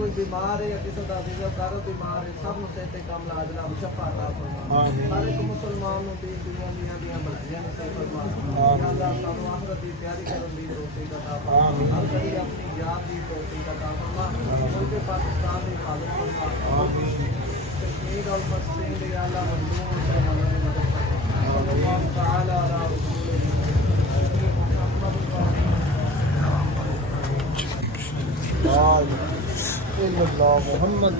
कोई बीमार है या किसी का रिश्तेदार बीमार है सब मुझसे कम लाजला मुशफ़ा अता फरमा हर एक मुसलमान को दीन दुनिया दी भलाइयां नसीब फरमा या अल्लाह सानू आखिरत दी तैयारी करन दी तौफीक अता फरमा हर कभी अपनी याद दी तौफीक अता फरमा मुल्क पाकिस्तान दी हिफाजत फरमा आमीन कश्मीर और फलस्तीन दी या अल्लाह मजलूम मुसलमानों की मदद फरमा अल्लाह तआला अला मोहम्मद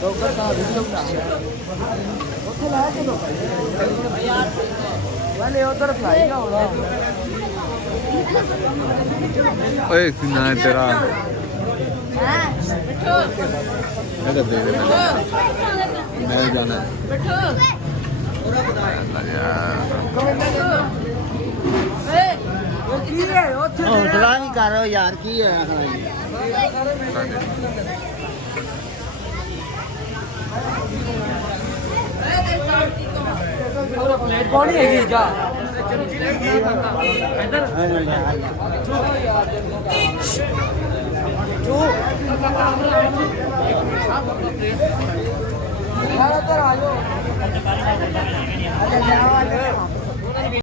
डॉक्टर साहब पहले उधर फ्लाई का होगा ओए ना तेरा मैं कर दे मैं जाना हौसला भी करो यार की है कौन है जा इधर आ जाओ